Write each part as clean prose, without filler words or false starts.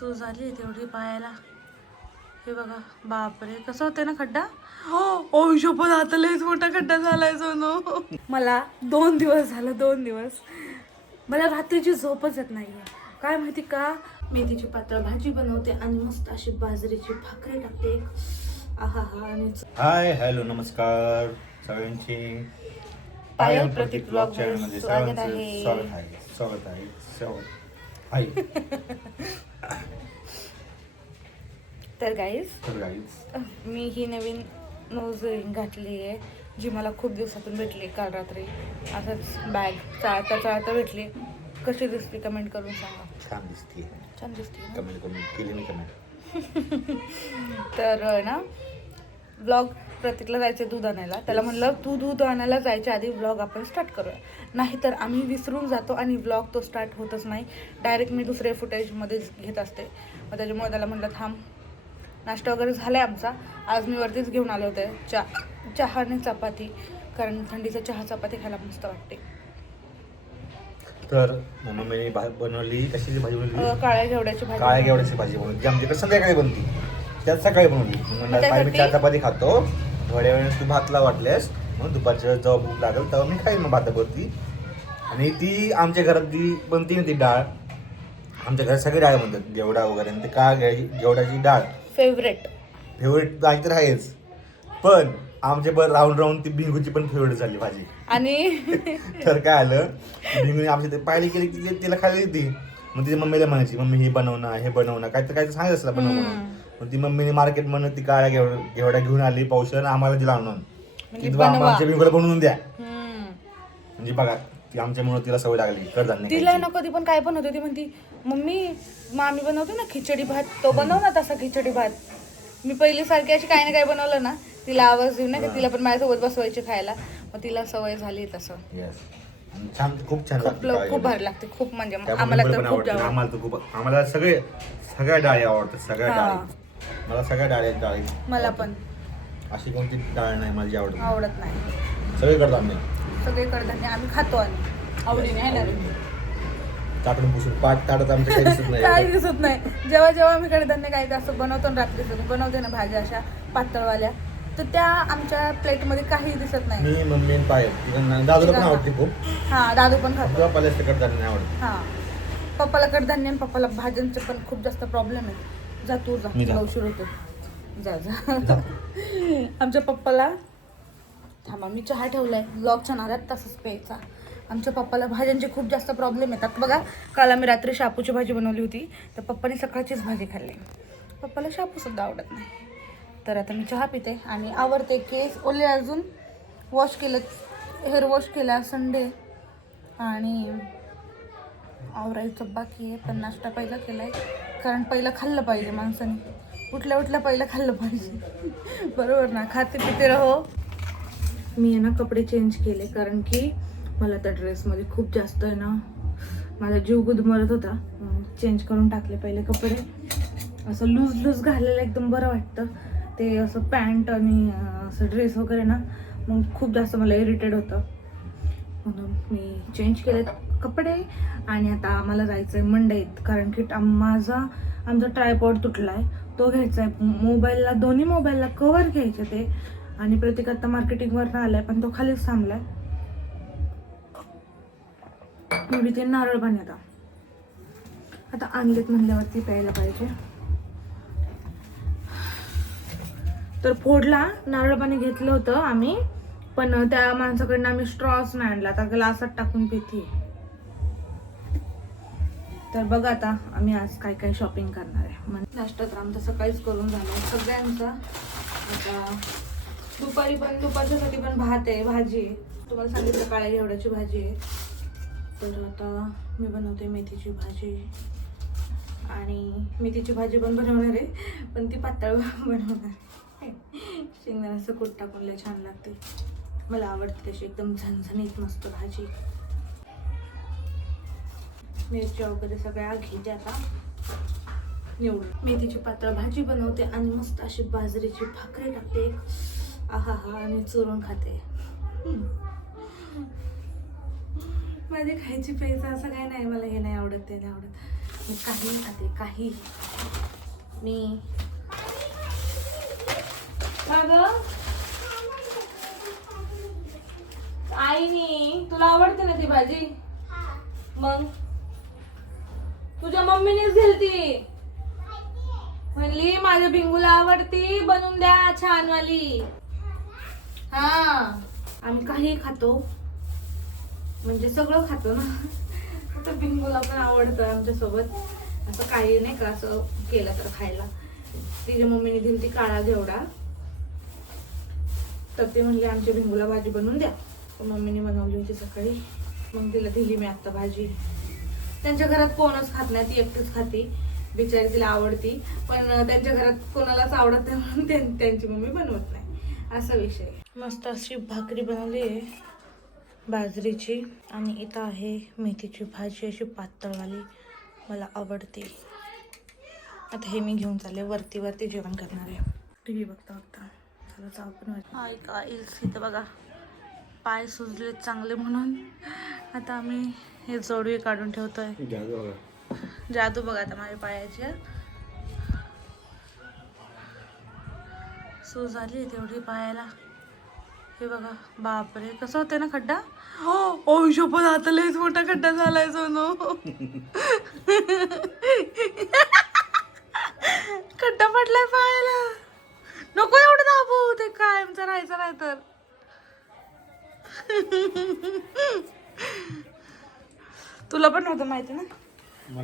सूज आली तेवढी पायाला. हे बघा, बापरे कसं होतंय ना खड्डा. हो शपथ, आता लयच मोठा खड्डा झालाय सोनू. मला 2 दिवस झालं, 2 दिवस मला रात्रीची झोपच येत नाहीये. काय माहिती का, मेथीची पातळ भाजी बनवते आणि मस्त अशी बाजरीची भाकरी टाकते. आहा हा. आणि हाय हॅलो नमस्कार सगळ्यांची. पायल प्रतीक ब्लॉग चॅनलमध्ये स्वागत सगळ्यांचं आहे. स्वागत आहे. तर गाईज, मी ही नवीन नोज रिंग घातली आहे, जी मला खूप दिवसातून भेटली. काल रात्री असंच बॅग चाळता भेटली. कशी दिसते कमेंट करून सांगा. छान दिसते. छान दिसते. कमेंट केली नाही कमेंट. तर ना, ब्लॉग प्रतीकला जायचं दूध आणायला. त्याला म्हणलं तू दूध आणायला जायच्या आधी ब्लॉग आपण स्टार्ट करूया, नाहीतर आम्ही विसरून जातो आणि ब्लॉग तो स्टार्ट होतच नाही. डायरेक्ट मी दुसऱ्या फुटेजमध्येच घेत असते. मग त्याच्यामुळे त्याला म्हणलं थांब. नाश्ता वगैरे झाला आहे आमचा. आज मी वरतीच घेऊन आले होते चहा आणि चपाती, कारण थंडीचा चहा चपाती खायला मस्त वाटते. तर मम्मीने बनवली कशाची भाजी बनवली? काळ्या घेवड्याची भाजी. काळ्या घेवड्याची भाजी बनवली, जी आमच्याकडे संध्याकाळी बनती. त्यात सकाळी बनवली. मी चहा चपाती खातो, थोड्या वेळाने तू भातला वाटल्यास मग दुपारच्या जेव्हा भूक लागेल तेव्हा मी खाईन मग भातावरती. आणि ती आमच्या घरात जी बनती ना ती डाळ, आमच्या घरात सगळी डाळ बनतात, घेवडा वगैरे. आणि ती घेवडाची डाळ फेवरेट भाजी तर आहेच, पण आमच्या राहून ती भिंगूची पण फेवरेट झाली भाजी. आणि तर काय आलं, भिंगूने आमच्या पाहिली केली की तिला खायला येते. मग तिच्या मम्मीला म्हणायची, मम्मी हे बनव ना, हे बनव ना, काय तर सांगायचं असलं बनव म्हणून. मग ती मम्मीने मार्केट म्हणून ती काळ्या घेवडा घेऊन आली पावशेर, आम्हाला दिला आणून की आमच्या भिंगूला बनवून द्या. म्हणजे बघा, ती आमच्यामुळे तिला सवय लागली कडधान्य. तिला ना कधी पण काय पण होतं, ती म्हणती मम्मी मामी बनवते ना खिचडी भात, तो बनव ना तसा खिचडी भात. मी पहिली सारखी अशी काही ना काही बनवलं ना, तिला आवाज देऊन नाही, तिला पण माझ्यासोबत बसवायची खायला. मग तिला सवय झाली तसं. छान, खूप छान लागते, खूप भारी लागते, खूप. म्हणजे आम्हाला तर खूप आवडतं. आम्हाला सगळ्या डाळी आवडतात, सगळ्या डाळी. मला सगळ्या डाळी मला पण. अशी कोणती डाळ नाही माझी आवडत नाही. सगळे कडधान्य आम्ही खातो आणि आवडीने आहे ना. चाटून पुसून पाठ ताडत आमचं काही दिसत नाही. काही दिसत नाही. जेव्हा आम्ही कडधान्य काय असं बनवतो ना, रात्री सगळं बनवते ना भाज्या अशा पातळवाल्या, तर त्या आमच्या प्लेटमध्ये काही दिसत नाही. मी मम्मी पाहिजे, दादूला पण आवडते खूप. हा, दादू पण खातो. पप्पाला कडधान्य आवडतं. हा, पप्पाला कडधान्य आणि पप्पाला भाज्यांचे पण खूप जास्त प्रॉब्लेम आहे. जा तू जा, उशीर होतो. जा. आमच्या पप्पाला, थांबा मी चहा ठेवलाय, ब्लॉगच्या नादात तसंच प्यायचा. आमच्या पप्पाला भाज्यांचे खूप जास्त प्रॉब्लेम येतात. बघा, काल आम्ही रात्री शापूची भाजी बनवली होती, तर पप्पाने सकाळचीच भाजी खाल्ली. पप्पाला शापूसुद्धा आवडत नाही. तर आता मी चहा पिते आणि आवरते. केस ओले अजून वॉश केलं, हेअर वॉश केला संडे, आणि आवरायचं बाकी आहे. पण नाश्ता पहिला केला आहे, कारण पहिलं खाल्लं पाहिजे माणसाने. उठल्या पहिलं खाल्लं पाहिजे. बरोबर ना, खाते पिते रहो. मी आहे ना कपडे चेंज केले, कारण की मला त्या ड्रेसमध्ये खूप जास्त आहे ना, माझा जीव गुदमरत होता. चेंज करून टाकले पहिले कपडे. असं लूज घालायला एकदम बरं वाटतं. ते असं पॅन्ट आणि असं ड्रेस वगैरे ना, मग खूप जास्त मला इरिटेड होतं. म्हणून मी चेंज केले कपडे. आणि आता आम्हाला जायचं आहे मंडईत, कारण की आमचा ट्रायपॉड तुटला आहे, तो घ्यायचा आहे. मोबाईलला, दोन्ही मोबाईलला कवर घ्यायचे ते. आणि प्रत्येक आता मार्केटिंगवर आलाय, पण तो खालीच थांबलाय. एवढी ते नारळ पाणी आता आणलेत म्हणल्यावरती प्यायला पाहिजे. तर फोडला नारळ पाणी घेतलं होतं आम्ही, पण त्या माणसाकडनं आम्ही स्ट्रॉच नाही आणला, आता ग्लासात टाकून पिते. तर बघा आता आम्ही आज काय काय शॉपिंग करणार आहे. नाश्ता तर आमचा सकाळीच करून झाला सगळ्यांचा. आता दुपारच्यासाठी पण भात आहे, भाजी आहे. तुम्हाला सांगितलं काळ्या घेवड्याची भाजी आहे. तर आता मी बनवते मेथीची भाजी, आणि मेथीची भाजी पण बनवणार आहे, पण ती पातळ बनवणार आहे. शेंगदाण्याचं कूट टाकून लय छान लागते. मला आवडते तशी एकदम झणझणीत मस्त भाजी. मिरच्या वगैरे सगळ्या घेते आता निवडून. मेथीची पातळ भाजी बनवते आणि मस्त अशी बाजरीची भाकरी टाकते. आहा हा, आणि चुरून खाते. माझे खायची पैसा असं काय नाही, मला हे नाही आवडत ते नाही आवडत, मी काही खाते, काही. मी का गं? आईनी तुला आवडते ना ती भाजी? मग तुझ्या मम्मीनेच दिलती, म्हणली माझ्या भिंगूला आवडती, बनवून द्या छानवाली. हा आम्ही काही खातो, म्हणजे सगळं खातो ना. तर भिंगूला पण आवडतं आमच्या सोबत. असं काही नाही का असं केलं तर खायला. तिच्या मम्मीने दिली ती काळा घेवडा, तर ते म्हणले आमच्या भिंगूला भाजी बनवून द्या. मम्मीने बनवली होती सकाळी, मग तिला दिली मी आता भाजी. त्यांच्या घरात कोणच खात नाही, ती एकटीच खाती बिचारी, तिला आवडती. पण त्यांच्या घरात कोणालाच आवडत नाही म्हणून त्यांची मम्मी बनवत नाही, असा विषय. मस्त अशी भाकरी बनवली आहे बाजरीची, आणि इथं आहे मेथीची भाजी अशी पातळवाली, मला आवडते. आता हे मी घेऊन चालले वरती जेवण करणार आहे. टी व्ही बघता चला जाऊ पण. हाय गाईस, इथं बघा पाय सुजले चांगले म्हणून आता आम्ही हे जोडवे काढून ठेवतोय. जादू बघा आता माझ्या पायाची. सूज आली तेवढी पायाला. हे बघा, बापरे कसं होते ना खड्डा. ओ शपथ, आता लयच मोठा खड्डा झालाय सोनू. खड्डा पडलाय पायाला. नको एवढं दाबू, ते कायमचं राहायचं नाही तर. तुला पण नव्हतं माहिती ना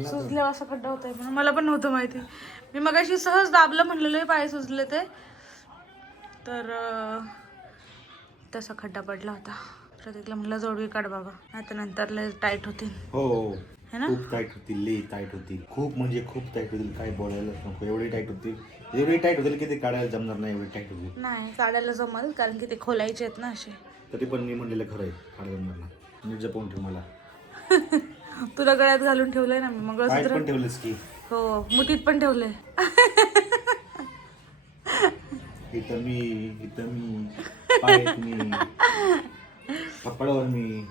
सुजल्यावर असा खड्डा होतोय म्हणून? मला पण नव्हतं माहिती. मी मगाशी सहज दाबलं, म्हणलेलं पाय सुजले ते, तर तसा खड्डा पडला होता. प्रतीकला म्हणलं जोडवी काढ बाबा, आता नंतर लय टाईट होतील. हो है ना, खूप टाईट होती, लई टाईट होती, खूप म्हणजे खूप टाईट होतील. काय बोलायलाच नको, एवढी टाईट होती, एवढी टाईट होतील की ते काढायला जमणार नाही. एवढी टाईट होती. नाही काढायला जमल, कारण की ते खोलायचे आहेत ना असे. तरी पण मी म्हणलेलं खरं आहे, काढायला जमणार नाही. नीट जपून ठेव मला. तुला गळ्यात घालून ठेवलंय ना मी, मंगळसूत्र पण ठेवलंस की. हो, मुठीत पण ठेवलंय. इथं मी पायात मी, कपड्यावर मी,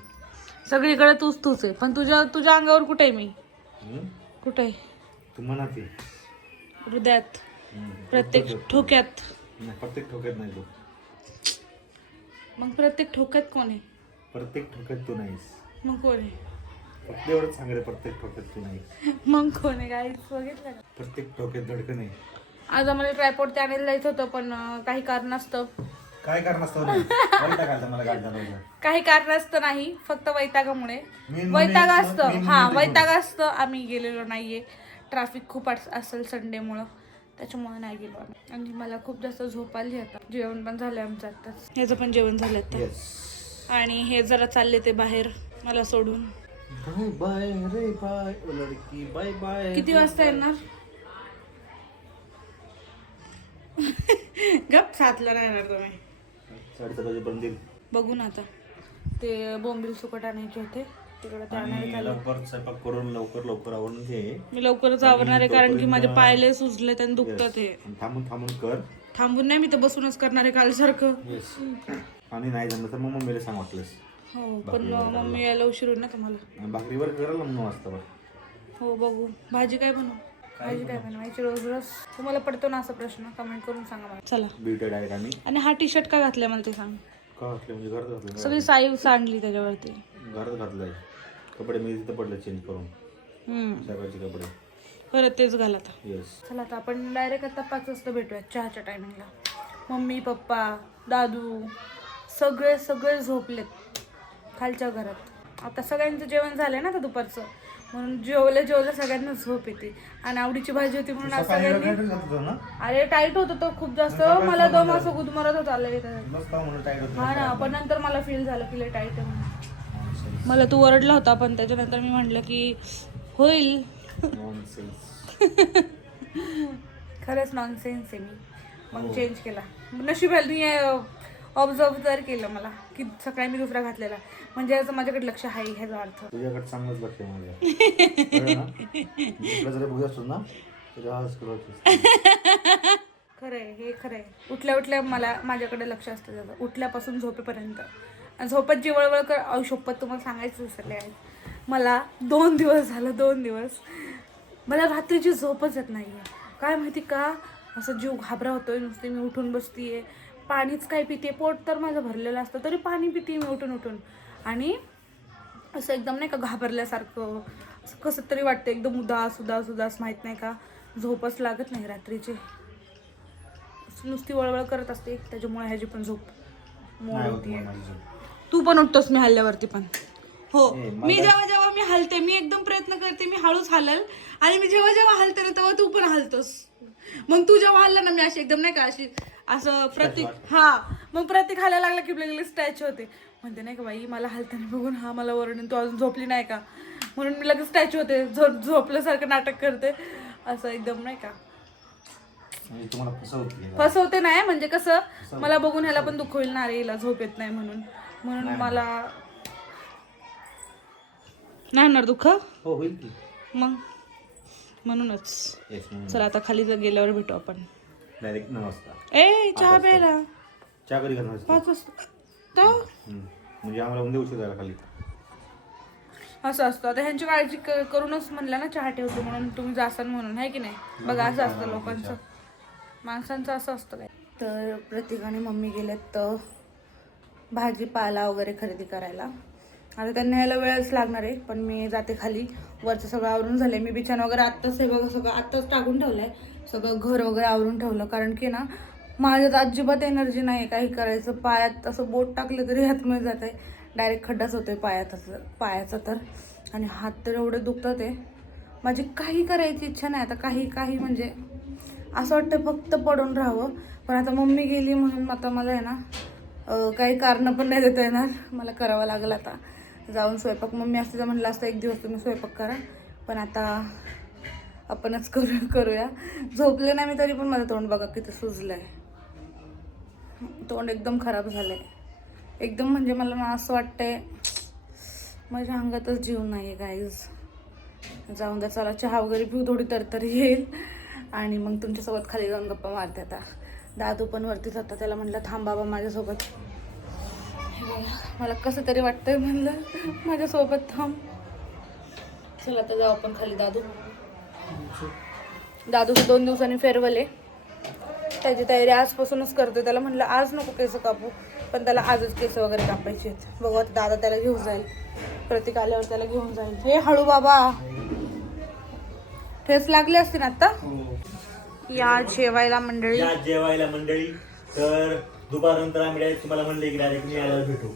सगळीकडे तूच आहे. पण तुझ्या अंगावर कुठे आहे मी? कुठे आहे? तू म्हणा ते हृदयात, प्रत्येक ठोक्यात. प्रत्येक ठोक्यात नाही तू. मग प्रत्येक ठोक्यात कोण आहे? प्रत्येक ठोक्यात तू नाहीस. मग कोण आहे? फक्त एवढंच सांग रे, प्रत्येक ठोक्यात तू नाही. मग कोण आहे? गाईस बघितलं का? प्रत्येक ठोक्यात धडकन आहे. आज आम्हाला ट्रायपॉड ते आणायला जायचं होतं, पण काही कारणास्तव. काय कारण असतं मला गाडी काही कारणास्तव नाही, फक्त वैतागामुळे. वैताग असतं आम्ही गेलेलो नाहीये. ट्रॅफिक खूप असेल संडेमुळं, त्याच्यामुळे नाही गेलो आम्ही. आणि मला खूप जास्त झोप आली. आता जेवण पण झालं आमचं आत्ताच, ह्याचं पण जेवण झालं आता. आणि हे जरा चालले ते बाहेर मला सोडून. बाय रे बाय लडकी, बाय बाय. किती वाजता येणार? गप 7ला नाही येणार तुम्ही? 7:30 वाजेपर्यंत बघू ना. आता ते बोंबील सुकट आणायचे होते, तिकडे ते आणायला लवकर स्वयंपाक करून लवकर आवरून घे. मी लवकरच आवरणार आहे, कारण की माझे पाय लय सुजले आणि दुखतात. हे थांबून कर. थांबून नाही, मी तर बसूनच करणार आहे काल सारखं. आणि नाही जमलं तर मग मम्मीला सांग वाटलंस. हो, पण मम्मी यायला उशीर होईल ना तुम्हाला. भाकरीवर करायला म्हणून वाजता. हो बघू. भाजी काय बनवायची रोज? तुम्हाला पडतो ना असा प्रश्न? कमेंट करून सांगा मला. चला ब्युटी डायट. आणि हा टी शर्ट का घातलाय मला ते सांग. का घातलं म्हणजे घरात घातलं? सगळी साई सांडली त्याच्यावरती. घरात घातलंय कपडे, मी तिथं पडलं चेंज करून सगळ्याचे कपडे. परत तेच घाल आता. येस. चला आता आपण डायरेक्ट आता 5 वाजता भेटूया चहाच्या टायमिंगला. मम्मी पप्पा दादू सगळे झोपलेत खालच्या घरात. आता सगळ्यांचं जेवण झालंय ना आता दुपारचं, म्हणून जेवलं सगळ्यांना झोप येते. आणि आवडीची भाजी होती म्हणून आज सगळ्यांनी. अरे टाईट होतं तो खूप जास्त, मला दम असं गुदमरत होत आलं. हा ना, पण नंतर मला फील झालं की लय टाईट आहे म्हणून. मला तू ओरडला होता, पण त्याच्यानंतर मी म्हटलं की होईल. खरंच नॉनसेन्स आहे मी. मग चेंज केला. नशिबाने ऑब्झर्व तर केलं मला की सकाळी मी दुसरा घातलेला, म्हणजे असं माझ्याकडे लक्ष आहे ह्याचा अर्थ. तुझ्याकडे चांगलंच लक्ष आहे माझ्या. खरंय, हे खरंय. उठल्या मला माझ्याकडे लक्ष असतं त्याचं, उठल्यापासून झोपेपर्यंत. आणि झोपत जी वळवळ कर, शपथ तुम्हाला सांगायचं विसरले आहे. मला 2 दिवस झालं, 2 दिवस मला रात्रीची झोपच येत नाही काय माहिती का, असं जीव घाबरा होतोय नुसते. मी उठून बसतीये, पाणीच काय पिते, पोट तर माझं भरलेलं असतं तरी पाणी पिते मी उठून उठून. आणि असं एकदम नाही का घाबरल्यासारखं, असं कसं तरी वाटतं, एकदम उदास उदास उदास, माहीत नाही का, झोपच लागत नाही रात्रीची. नुसती वळवळ करत असते, त्याच्यामुळे ह्याची पण झोप मोड होतीये. तू पण उठतोस मी हल्ल्यावरती पण. हो, मी जेव्हा मी हलते, मी एकदम प्रयत्न करते, मी हळूच हलल, आणि मी जेव्हा हलते ना तेव्हा तू पण हलतोस. मग तू जेव्हा हल्ला ना, मी अशी एकदम नाही का अशी असं प्रतीक, हा मग प्रतीक हालायला लागला की लगेच स्टॅच्यू होते. म्हणते नाही का बाई, मला हलताना बघून हा मला वरडून तू अजून झोपली नाही का, म्हणून मी लगेच स्टॅच्यू होते, झोपल्यासारखं नाटक करते असं एकदम नाही का. फसवते नाही म्हणजे कसं, मला बघून ह्याला पण दुःख होईल ना रे, हिला झोप येत नाही म्हणून मला नाही होणार दुःख. हो होईल की मग म्हणूनच. चला आता खाली जर गेल्यावर भेटू आपण डायरेक्ट 9 वाजता. ए चहा प्यायला चहा कधी करणार 5 वाजता. म्हणजे आम्हाला उद्या उशीर झाला खाली. असं असतं आता, ह्यांची काळजी करूनच म्हणलं ना चहा ठेवतो म्हणून, तुम्ही जासान म्हणून, आहे की नाही. बघा असं असतं लोकांचं, माणसांचं असं असतं काय. तर प्रतीक आणि मम्मी गेलेत तर भाजीपाला वगैरे खरेदी करायला. आता त्यांना यायला वेळच लागणार आहे, पण मी जाते खाली. वरचं सगळं आवरून झालंय, मी बिछाण वगैरे आत्ताच हे बघा सगळं आत्ताच टाकून ठेवलंय, सगळं घर वगैरे आवरून ठेवलं. कारण की ना माझ्यात अजिबात एनर्जी नाही काही करायचं. पायात असं बोट टाकलं तरी हातमध्ये जात आहे, डायरेक्ट खड्डाच होतोय पायाचा तर. आणि हात तर एवढे दुखतात आहे, माझी काही करायची इच्छा नाही आता, काही म्हणजे असं वाटतं फक्त पडून राहावं. पण आता मम्मी गेली म्हणून आता मला आहे ना काही कारणं पण नाही देता येणार, मला करावं लागेल आता जाऊन स्वयंपाक. मम्मी असते तर म्हणलं असतं एक दिवस तुम्ही स्वयंपाक करा, पण आता आपणच करूया. झोपले नाही मी तरी पण माझं तोंड बघा किती सुजलं आहे, तोंड एकदम खराब झालं आहे एकदम. म्हणजे मला ना असं वाटतंय माझ्या अंगातच जीव नाही आहे गाईज. जाऊन द्या, चला चहा वगैरे पिऊ, थोडी तरतरी येईल, आणि मग तुमच्यासोबत खाली जाऊन गप्पा मारते. आता दादू पण वरतीच होता, त्याला म्हटलं थांब बाबा माझ्यासोबत. मला कसं तरी वाटतंय, म्हणलं माझ्यासोबत थांब. चला आता जाऊ आपण खाली. दादूचं 2 दिवसांनी फेअरवेल आहे, त्याची तयारी आजपासूनच करते. त्याला म्हटलं आज नको केस कापू, पण त्याला आजच केस वगैरे कापायचे आहेत. बघू आता दादा त्याला घेऊन जाईल, प्रतीक आल्यावर त्याला घेऊन जाईल. हे हळू बाबा, ठेस लागले असतील आता. या जेवायला मंडळी, तर दुपारनंतर आम्ही तुम्हाला म्हणले की डायरेक्ट मी आल्यावर भेटू,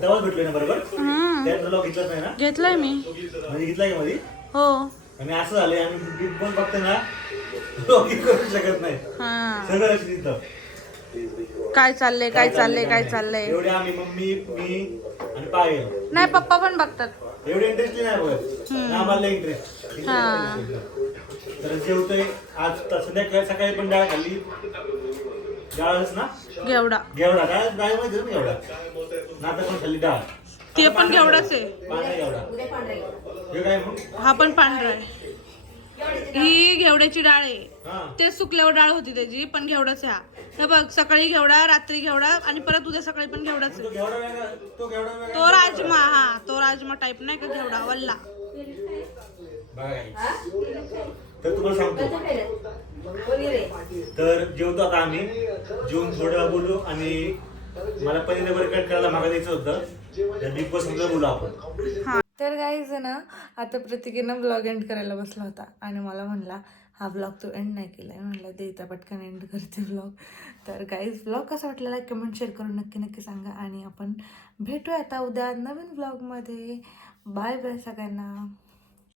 तेव्हाच भेटलोय ना बरोबर. घेतलाच नाही ना. घेतलाय मी, म्हणजे घेतलाय का मध्ये. हो, आणि असं झालंय आम्ही बिग बॉस बघतो ना, करू शकत नाही सगळं तिथं काय चाललंय एवढे आम्ही मम्मी मी आणि पायल नाही, पप्पा पण बघतात. एवढे इंटरेस्टली नाही बघत, आम्हाला इंटरेस्ट. तर जेवतोय आज संध्याकाळी, सकाळी पण डाळ खाल्ली. डाळच ना, घेवडा डाळ माहिती ना, घेवडा नाता पण खाल्ली डाळ, ते पण घेवडाच आहे. हा पण पांढरा आहे. ही घेवड्याची डाळ आहे, ते सुकल्यावर डाळ होती त्याची, पण घेवडाच आहे हा. हे बघ, सकाळी घेवडा, रात्री घेवडा, आणि परत उद्या सकाळी पण घेवडाच आहे. तो राजमा, हा तो राजमा टाईप नाही का घेवडा वल्ला. तर तुम्हाला सांगतो, तर जेवतो आता आम्ही, जेवून थोडं बोलू, आणि मला पनीर वगैरे कट करायला मागा द्यायचं होतं, बिग बॉस मध्ये बोलू आपण. तर गाईज ना, आता प्रत्येकीनं ब्लॉग एंड करायला बसला होता, आणि मला म्हणला हा ब्लॉग तू एंड नाही केलाय. म्हणलं देता पटकन एंड करते ब्लॉग. तर गाईज ब्लॉग कसा वाटला लाईक कमेंट शेअर करून नक्की सांगा, आणि आपण भेटूया आता उद्या नवीन ब्लॉगमध्ये. बाय बाय सगळ्यांना.